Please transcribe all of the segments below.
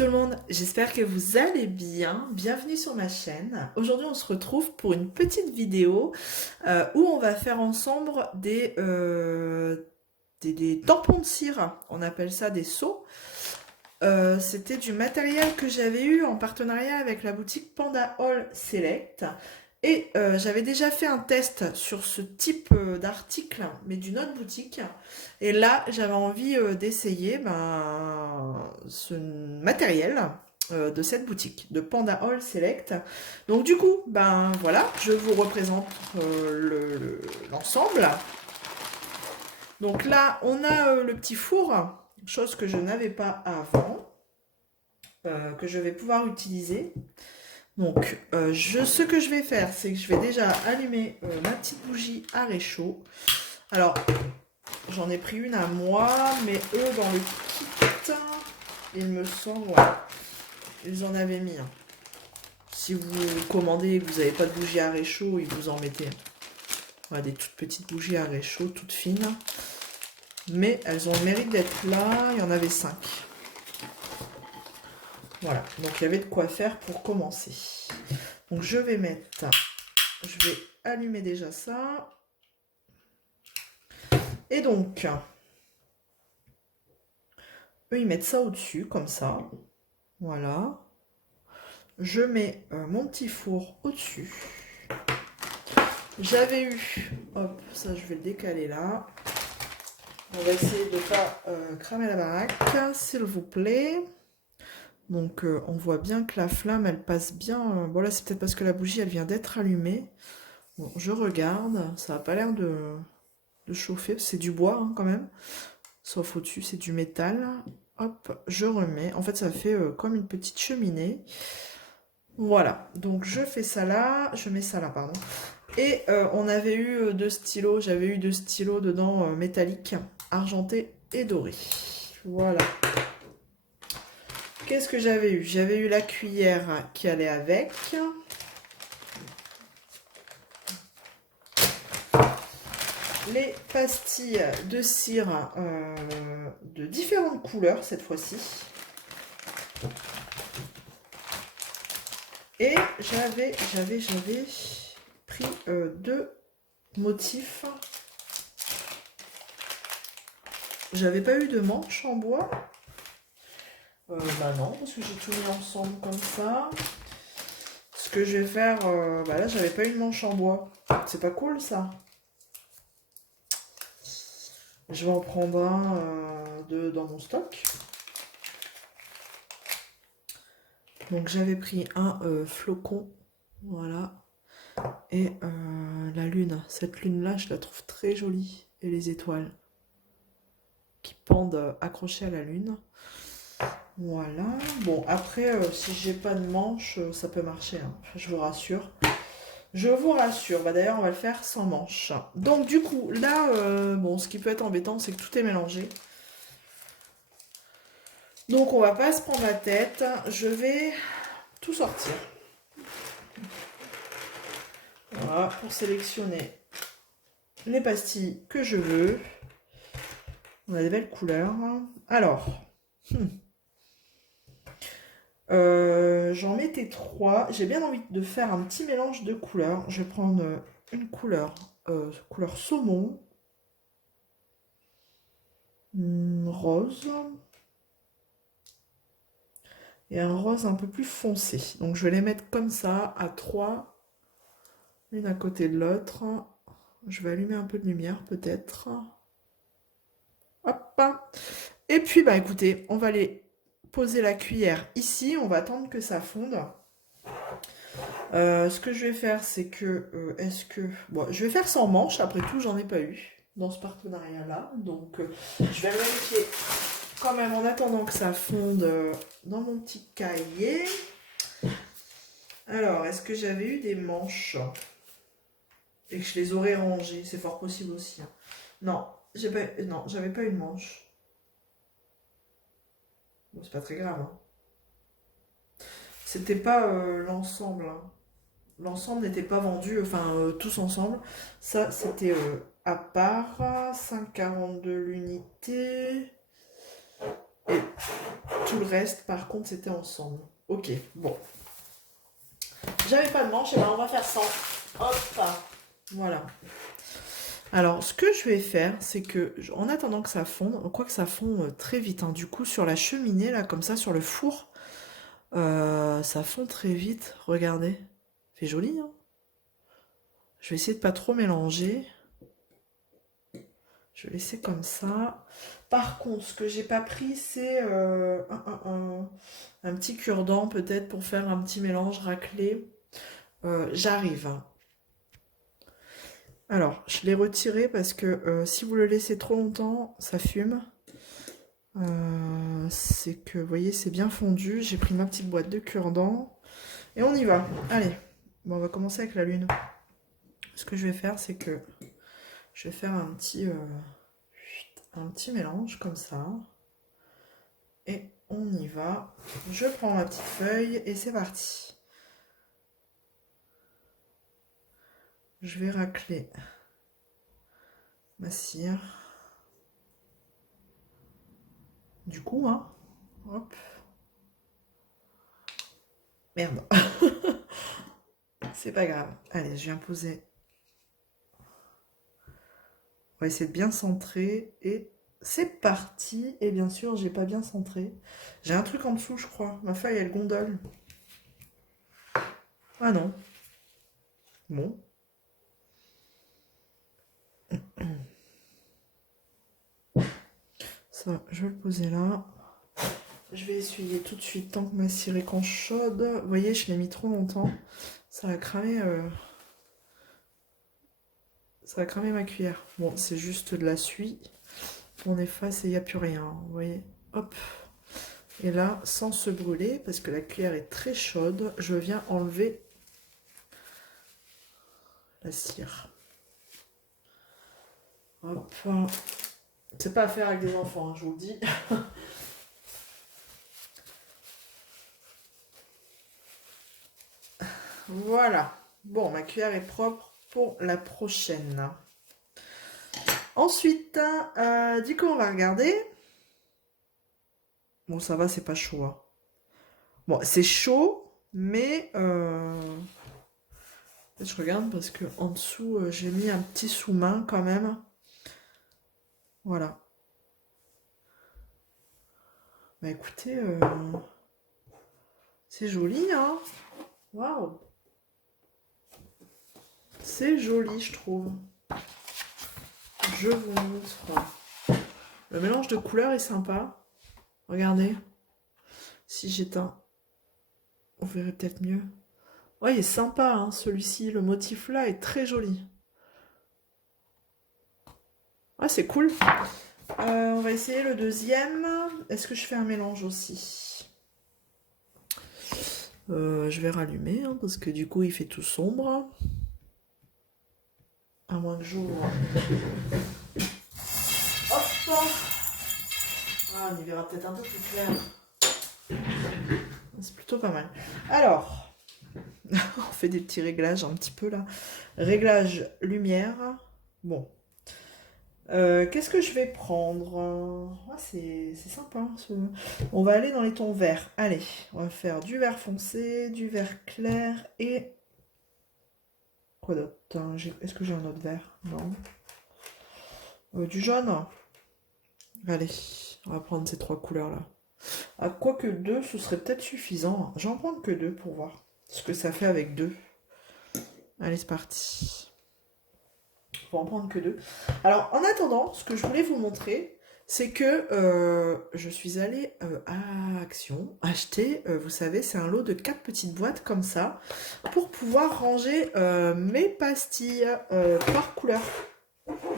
tout le monde, j'espère que vous allez bien. Bienvenue sur ma chaîne. Aujourd'hui, on se retrouve pour une petite vidéo où on va faire ensemble des tampons de cire. On appelle ça des seaux. C'était du matériel que j'avais eu en partenariat avec la boutique Panda All Select. Et j'avais déjà fait un test sur ce type d'article, mais d'une autre boutique. Et là, j'avais envie d'essayer ce matériel de cette boutique, de Panda All Select. Donc du coup, voilà, je vous représente l'ensemble. Donc là, on a le petit four, chose que je n'avais pas avant, que je vais pouvoir utiliser. Donc, ce que je vais faire, c'est que je vais déjà allumer ma petite bougie à réchaud. Alors, j'en ai pris une à moi, mais eux, dans le kit, il me semble, ouais, ils en avaient mis. Si vous commandez et que vous n'avez pas de bougie à réchaud, ils vous en mettaient. Ouais, des toutes petites bougies à réchaud, toutes fines. Mais elles ont le mérite d'être là. Il y en avait 5. Voilà, donc il y avait de quoi faire pour commencer. Donc je vais allumer déjà ça. Et donc, eux ils mettent ça au-dessus, comme ça. Voilà. Je mets mon petit four au-dessus. J'avais eu, hop, ça je vais le décaler là. On va essayer de ne pas cramer la baraque, s'il vous plaît. Donc on voit bien que la flamme elle passe bien. Bon là c'est peut-être parce que la bougie elle vient d'être allumée. Bon, je regarde, ça n'a pas l'air de chauffer, c'est du bois hein, quand même. Sauf au-dessus c'est du métal. Hop, je remets. En fait ça fait comme une petite cheminée. Voilà, donc je fais ça là, je mets ça là, pardon. Et on avait eu deux stylos, j'avais eu deux stylos dedans métalliques, argentés et dorés. Voilà. Qu'est-ce que j'avais eu? J'avais eu la cuillère qui allait avec. Les pastilles de cire de différentes couleurs cette fois-ci. Et j'avais pris deux motifs. J'avais pas eu de manche en bois. Non, parce que j'ai tout mis ensemble comme ça. Ce que je vais faire, là j'avais pas eu de manche en bois. C'est pas cool ça. Je vais en prendre un dans mon stock. Donc j'avais pris un flocon, voilà. Et la lune, cette lune là je la trouve très jolie. Et les étoiles qui pendent accrochées à la lune. Voilà. Bon, après, si j'ai pas de manche, ça peut marcher. Hein. Je vous rassure. Je vous rassure. D'ailleurs, on va le faire sans manche. Donc, du coup, là, ce qui peut être embêtant, c'est que tout est mélangé. Donc, on va pas se prendre la tête. Je vais tout sortir. Voilà, pour sélectionner les pastilles que je veux. On a des belles couleurs. Alors... j'en mettais 3. J'ai bien envie de faire un petit mélange de couleurs. Je vais prendre une couleur saumon, rose et un rose un peu plus foncé. Donc je vais les mettre comme ça à 3, l'une à côté de l'autre. Je vais allumer un peu de lumière peut-être. Hop. Et puis écoutez, on va aller poser la cuillère ici. On va attendre que ça fonde. Ce que je vais faire, c'est que... je vais faire sans manche. Après tout, j'en ai pas eu dans ce partenariat-là. Donc, je vais vérifier quand même en attendant que ça fonde dans mon petit cahier. Alors, est-ce que j'avais eu des manches et que je les aurais rangées? C'est fort possible aussi. Hein. Non, j'avais pas eu de manche. Bon, c'est pas très grave. Hein. C'était pas l'ensemble. Hein. L'ensemble n'était pas vendu, tous ensemble. Ça, c'était à part. 5,42 l'unité. Et tout le reste, par contre, c'était ensemble. Ok, bon. J'avais pas de manche, et ben on va faire sans. Hop, voilà. Alors, ce que je vais faire, c'est que, en attendant que ça fonde, quoique ça fond très vite, hein, du coup, sur la cheminée, là, comme ça, sur le four, ça fond très vite. Regardez. C'est joli, hein. Je vais essayer de pas trop mélanger. Je vais laisser comme ça. Par contre, ce que j'ai pas pris, c'est un petit cure-dent, peut-être, pour faire un petit mélange raclé. J'arrive, hein. Alors, je l'ai retiré parce que si vous le laissez trop longtemps, ça fume. C'est que, vous voyez, c'est bien fondu. J'ai pris ma petite boîte de cure-dent. Et on y va. Allez. Bon, on va commencer avec la lune. Ce que je vais faire, c'est que je vais faire un petit mélange comme ça. Et on y va. Je prends ma petite feuille et c'est parti. Je vais racler ma cire. Du coup, hein. Hop. Merde. C'est pas grave. Allez, je viens poser. On va essayer de bien centrer. Et c'est parti. Et bien sûr, j'ai pas bien centré. J'ai un truc en dessous, je crois. Ma feuille, elle gondole. Ah non. Bon. Ça, je vais le poser là. Je vais essuyer tout de suite tant que ma cire est quand chaude. Vous voyez, je l'ai mis trop longtemps. Ça a cramé. Ça a cramé ma cuillère. Bon, c'est juste de la suie. On efface et il n'y a plus rien. Vous voyez, hop. Et là, sans se brûler, parce que la cuillère est très chaude, je viens enlever la cire. Hop. C'est pas à faire avec des enfants, hein, je vous le dis. Voilà. Bon, ma cuillère est propre pour la prochaine. Ensuite, du coup, on va regarder. Bon, ça va, c'est pas chaud, hein. Bon, c'est chaud, mais je regarde parce que en dessous, j'ai mis un petit sous-main quand même. Voilà. Bah écoutez, c'est joli, hein. Waouh. C'est joli, je trouve. Je vous montre. Le mélange de couleurs est sympa. Regardez. Si j'éteins, on verrait peut-être mieux. Ouais, il est sympa, hein, celui-ci. Le motif là est très joli. Ouais, c'est cool. On va essayer le deuxième. Est-ce que je fais un mélange aussi? Je vais rallumer, hein, parce que du coup, il fait tout sombre. À moins que j'ouvre. Hop! Ah, on y verra peut-être un peu plus clair. C'est plutôt pas mal. Alors, on fait des petits réglages un petit peu là. Réglage lumière. Bon. Qu'est-ce que je vais prendre? Ah, c'est sympa. On va aller dans les tons verts. Allez, on va faire du vert foncé, du vert clair et... Quoi d'autre? Est-ce que j'ai un autre vert? Non. Du jaune? Allez, on va prendre ces trois couleurs-là. Ah, quoique deux, ce serait peut-être suffisant. J'en prends que deux pour voir ce que ça fait avec deux. Allez, c'est parti. On va en prendre que deux. Alors, en attendant, ce que je voulais vous montrer, c'est que je suis allée à Action acheter, vous savez, c'est un lot de 4 petites boîtes comme ça, pour pouvoir ranger mes pastilles par couleur.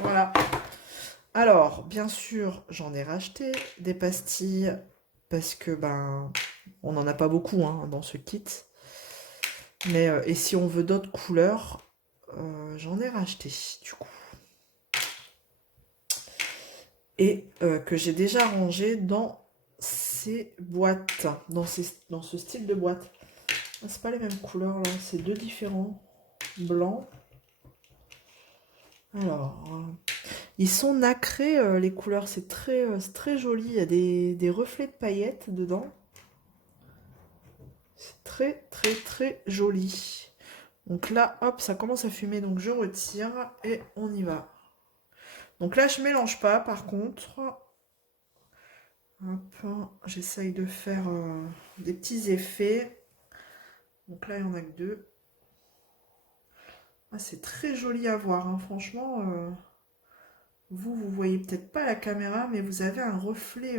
Voilà. Alors, bien sûr, j'en ai racheté des pastilles parce que ben on n'en a pas beaucoup hein, dans ce kit. Mais et si on veut d'autres couleurs, j'en ai racheté du coup. Et que j'ai déjà rangé dans ces boîtes, dans ce style de boîte. Ah, c'est pas les mêmes couleurs là, c'est deux différents blancs. Alors, Ils sont nacrés, les couleurs, c'est très joli. Il y a des reflets de paillettes dedans. C'est très, très, très joli. Donc là, hop, ça commence à fumer, donc je retire et on y va. Donc là, je mélange pas, par contre. Hop, j'essaye de faire des petits effets. Donc là, il n'y en a que deux. Ah, c'est très joli à voir, hein. Franchement. Vous voyez peut-être pas la caméra, mais vous avez un reflet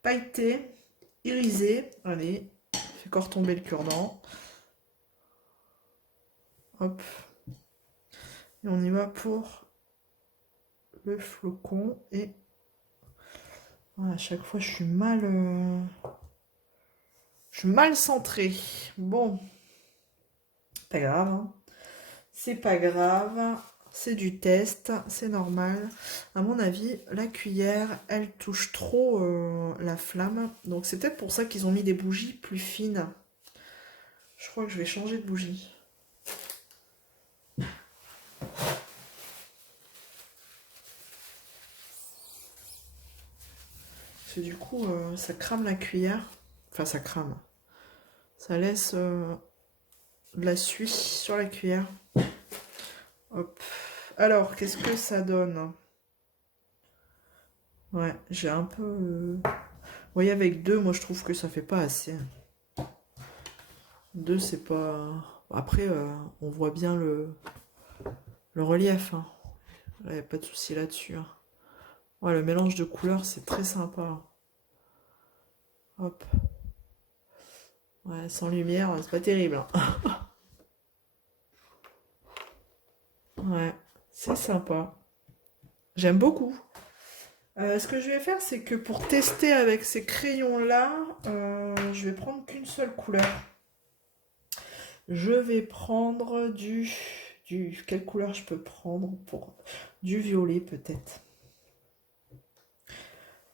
pailleté, irisé. Allez, fais encore tomber le cure-dent. Hop. Et on y va pour le flocon. Et voilà, à chaque fois, je suis mal centrée. Bon, pas grave, hein. C'est pas grave. C'est du test, c'est normal. À mon avis, la cuillère, elle touche trop la flamme. Donc c'est peut-être pour ça qu'ils ont mis des bougies plus fines. Je crois que je vais changer de bougie. Parce que du coup, ça crame la cuillère. Enfin, ça crame. Ça laisse de la suie sur la cuillère. Hop. Alors, qu'est-ce que ça donne? Ouais, j'ai un peu... Vous voyez, avec deux, moi, je trouve que ça fait pas assez. Deux, c'est pas... Après, on voit bien le relief. Hein. Il n'y a pas de souci là-dessus. Hein. Ouais, le mélange de couleurs, c'est très sympa. Hop. Ouais, sans lumière, c'est pas terrible. Hein. Ouais, c'est sympa. J'aime beaucoup. Ce que je vais faire, c'est que pour tester avec ces crayons-là, je vais prendre qu'une seule couleur. Je vais prendre quelle couleur je peux prendre pour du violet peut-être.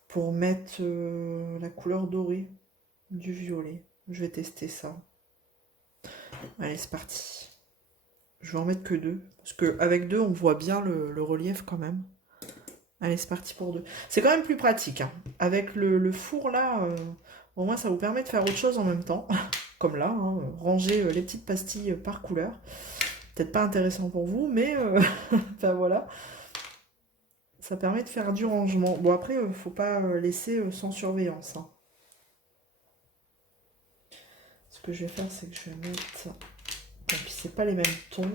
Pour mettre la couleur dorée du violet. Je vais tester ça. Allez, c'est parti. Je vais en mettre que deux. Parce qu'avec deux, on voit bien le relief quand même. Allez, c'est parti pour deux. C'est quand même plus pratique. Hein. Avec le four là, au moins ça vous permet de faire autre chose en même temps. Comme là, hein, ranger les petites pastilles par couleur. Peut-être pas intéressant pour vous, mais enfin voilà. Ça permet de faire du rangement. Bon après, faut pas laisser sans surveillance. Hein. Ce que je vais faire, c'est que je vais mettre... Et puis c'est pas les mêmes tons.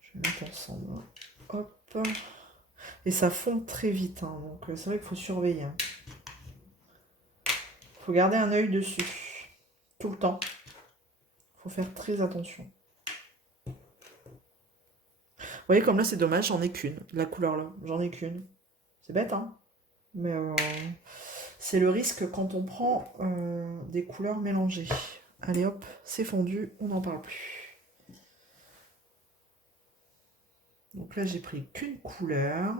Je vais mettre ensemble. Hop. Et ça fond très vite. Hein, donc c'est vrai qu'il faut surveiller. Hein. Faut garder un œil dessus. Tout le temps. Faut faire très attention. Vous voyez, comme là, c'est dommage, j'en ai qu'une. La couleur là, j'en ai qu'une. C'est bête, hein. Mais c'est le risque quand on prend des couleurs mélangées. Allez hop, c'est fondu, on n'en parle plus. Donc là, j'ai pris qu'une couleur.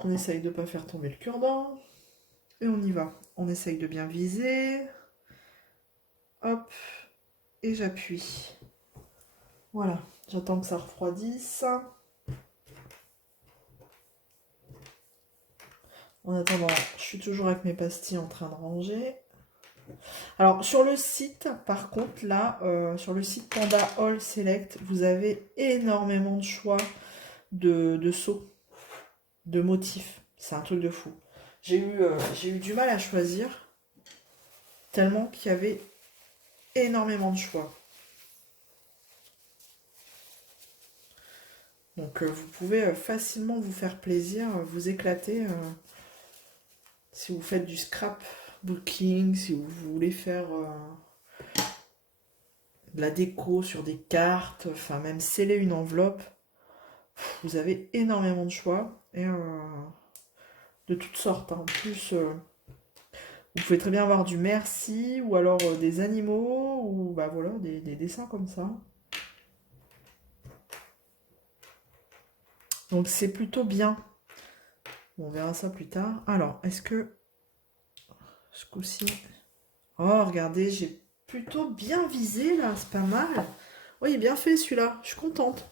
On essaye de ne pas faire tomber le cure-dent. Et on y va. On essaye de bien viser. Hop. Et j'appuie. Voilà. J'attends que ça refroidisse. En attendant, je suis toujours avec mes pastilles en train de ranger. Alors, sur le site, par contre, là, sur le site Panda All Select, vous avez énormément de choix de seaux, de motifs. C'est un truc de fou. J'ai eu du mal à choisir, tellement qu'il y avait énormément de choix. Donc, vous pouvez facilement vous faire plaisir, vous éclater si vous faites du scrapbooking, si vous voulez faire de la déco sur des cartes, enfin même sceller une enveloppe. Vous avez énormément de choix et de toutes sortes. Hein. En plus, vous pouvez très bien avoir du merci ou alors des animaux ou bah voilà des dessins comme ça. Donc c'est plutôt bien. On verra ça plus tard. Alors, est-ce que ce coup-ci. Oh, regardez, j'ai plutôt bien visé là, c'est pas mal. Oui, il est bien fait celui-là, je suis contente.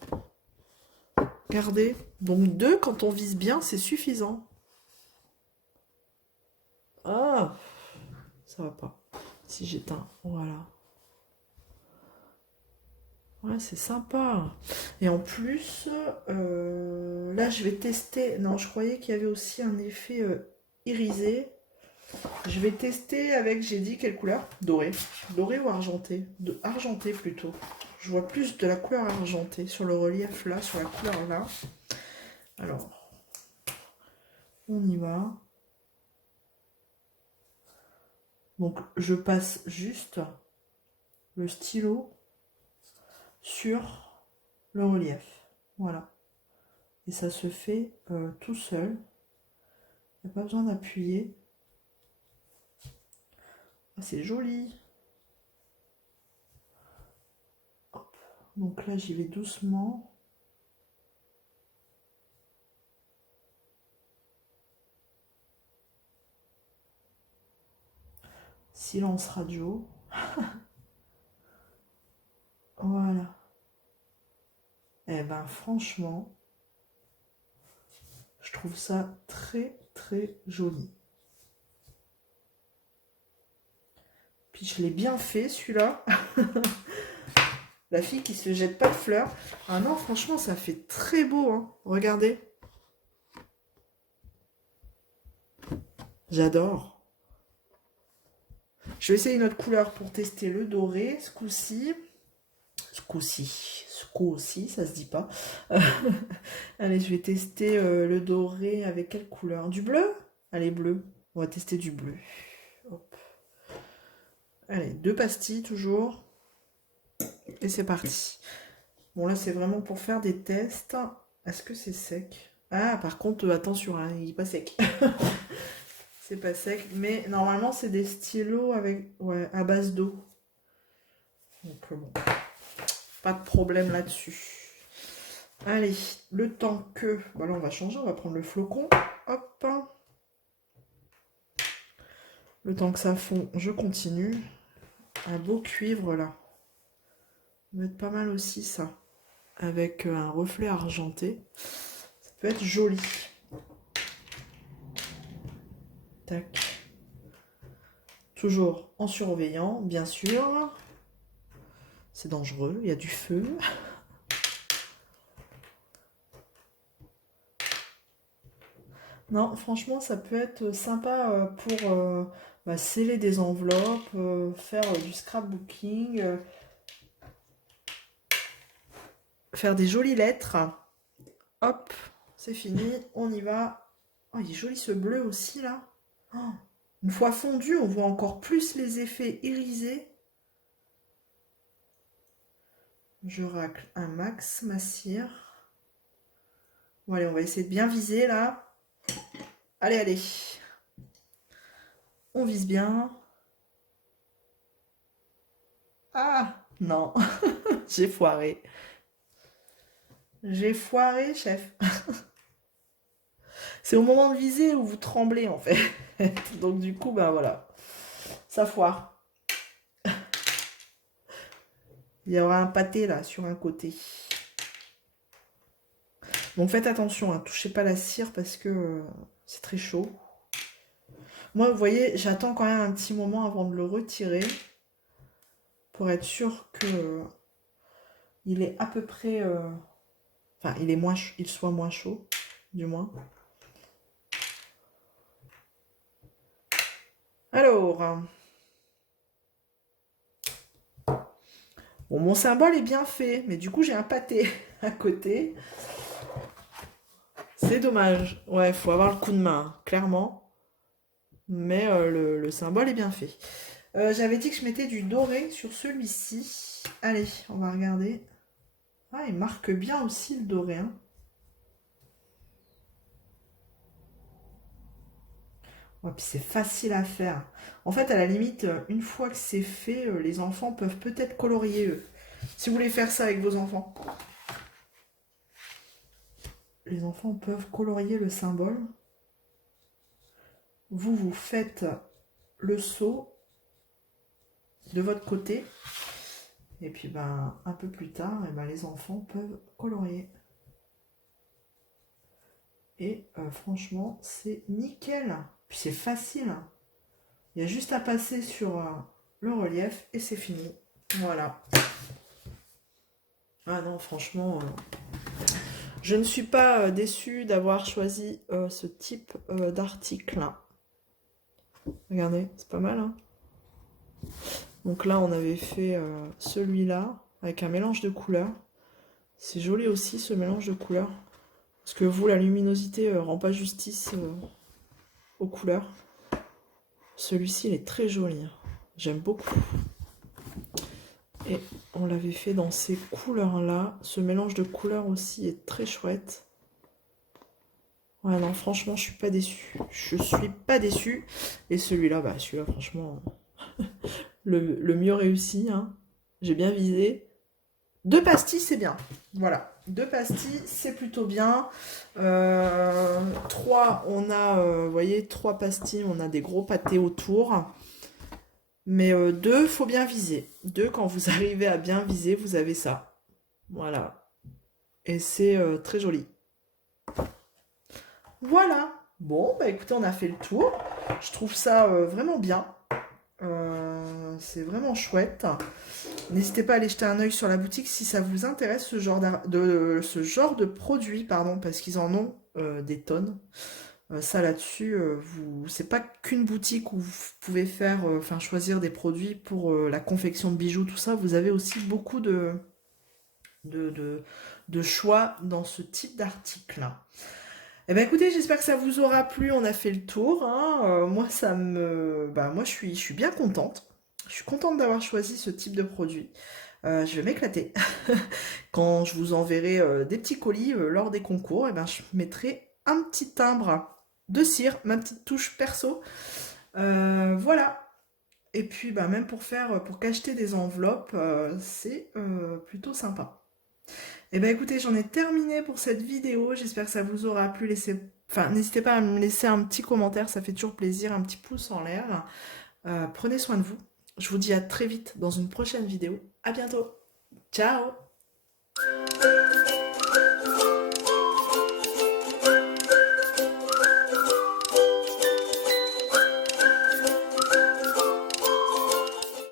Regardez. Donc 2, quand on vise bien, c'est suffisant. Ah, ça va pas. Si j'éteins, voilà. Ouais, c'est sympa. Et en plus, là, je vais tester. Non, je croyais qu'il y avait aussi un effet irisé. Je vais tester avec, j'ai dit, quelle couleur? Doré. Doré ou argenté? Argenté plutôt. Je vois plus de la couleur argentée sur le relief là, sur la couleur là. Alors, on y va. Donc, je passe juste le stylo sur le relief. Voilà. Et ça se fait tout seul. Il n'y a pas besoin d'appuyer. Ah, c'est joli. Hop. Donc là, j'y vais doucement. Silence radio. Voilà. Eh ben franchement, je trouve ça très très joli. Puis je l'ai bien fait celui-là. La fille qui se jette pas de fleurs. Ah non, franchement, ça fait très beau, hein. Regardez. J'adore. Je vais essayer une autre couleur pour tester le doré ce coup-ci. Ce coup-ci, ça se dit pas. Allez, je vais tester le doré avec quelle couleur? Du bleu? Allez, bleu. On va tester du bleu. Hop. Allez, 2 pastilles toujours. Et c'est parti. Bon, là, c'est vraiment pour faire des tests. Est-ce que c'est sec? Ah, par contre, attention, hein, il n'est pas sec. C'est pas sec. Mais normalement, c'est des stylos avec, ouais, à base d'eau. Donc, bon, pas de problème là-dessus. Allez, le temps que... Bon, là, on va changer. On va prendre le flocon. Hop. Le temps que ça fond, je continue. Un beau cuivre, là. Ça va être pas mal aussi, ça. Avec un reflet argenté. Ça peut être joli. Tac. Toujours en surveillant, bien sûr. C'est dangereux, il y a du feu. Non, franchement, ça peut être sympa pour sceller des enveloppes, faire du scrapbooking, faire des jolies lettres. Hop, c'est fini, on y va. Oh, il est joli ce bleu aussi, là. Oh, une fois fondu, on voit encore plus les effets irisés. Je racle un max ma cire. Bon, allez, on va essayer de bien viser, là. Allez, allez. On vise bien. Ah, non. J'ai foiré. J'ai foiré, chef. C'est au moment de viser où vous tremblez, en fait. Donc, du coup, ben voilà. Ça foire. Il y aura un pâté, là, sur un côté. Donc, faites attention, hein. Touchez pas la cire parce que c'est très chaud. Moi, vous voyez, j'attends quand même un petit moment avant de le retirer. Pour être sûr que il est à peu près... Enfin, il soit moins chaud, du moins. Alors, bon, mon symbole est bien fait, mais du coup, j'ai un pâté à côté. C'est dommage. Ouais, faut avoir le coup de main, clairement. Mais le symbole est bien fait. J'avais dit que je mettais du doré sur celui-ci. Allez, on va regarder. Ah, il marque bien aussi le doré, hein. Ouais, puis c'est facile à faire. En fait, à la limite, une fois que c'est fait, les enfants peuvent peut-être colorier eux. Si vous voulez faire ça avec vos enfants. Les enfants peuvent colorier le symbole. Vous faites le seau de votre côté. Et puis ben, un peu plus tard, et ben, les enfants peuvent colorier. Et franchement, c'est nickel. Puis c'est facile. Il y a juste à passer sur le relief et c'est fini. Voilà. Ah non, franchement, je ne suis pas déçue d'avoir choisi ce type d'article. Regardez, c'est pas mal, hein. Donc là, on avait fait celui-là avec un mélange de couleurs. C'est joli aussi, ce mélange de couleurs. Parce que vous, la luminosité rend pas justice aux couleurs. Celui-ci, il est très joli. J'aime beaucoup. Et on l'avait fait dans ces couleurs-là. Ce mélange de couleurs aussi est très chouette. Ouais, non, franchement, je suis pas déçue. Je suis pas déçue. Et celui-là, bah, celui-là, franchement, le mieux réussi, hein. J'ai bien visé. 2 pastilles, c'est bien. Voilà. 2 pastilles, c'est plutôt bien. 3, on a, vous voyez, 3 pastilles, on a des gros pâtés autour. Mais 2, faut bien viser. 2, quand vous arrivez à bien viser, vous avez ça. Voilà. Et c'est très joli. Voilà. Bon, bah écoutez, on a fait le tour. Je trouve ça vraiment bien. C'est vraiment chouette. N'hésitez pas à aller jeter un œil sur la boutique si ça vous intéresse ce genre de produits, pardon, parce qu'ils en ont des tonnes. Ça là-dessus, c'est pas qu'une boutique où vous pouvez faire, enfin choisir des produits pour la confection de bijoux, tout ça. Vous avez aussi beaucoup de choix dans ce type d'article. Eh ben écoutez, j'espère que ça vous aura plu. On a fait le tour, hein. Moi, moi, je suis bien contente. Je suis contente d'avoir choisi ce type de produit. Je vais m'éclater. Quand je vous enverrai des petits colis lors des concours, eh ben, je mettrai un petit timbre de cire, ma petite touche perso. Voilà. Et puis, bah, même pour cacheter des enveloppes, c'est plutôt sympa. Et ben écoutez, j'en ai terminé pour cette vidéo. J'espère que ça vous aura plu. Enfin, n'hésitez pas à me laisser un petit commentaire, ça fait toujours plaisir, un petit pouce en l'air. Prenez soin de vous. Je vous dis à très vite dans une prochaine vidéo. À bientôt. Ciao!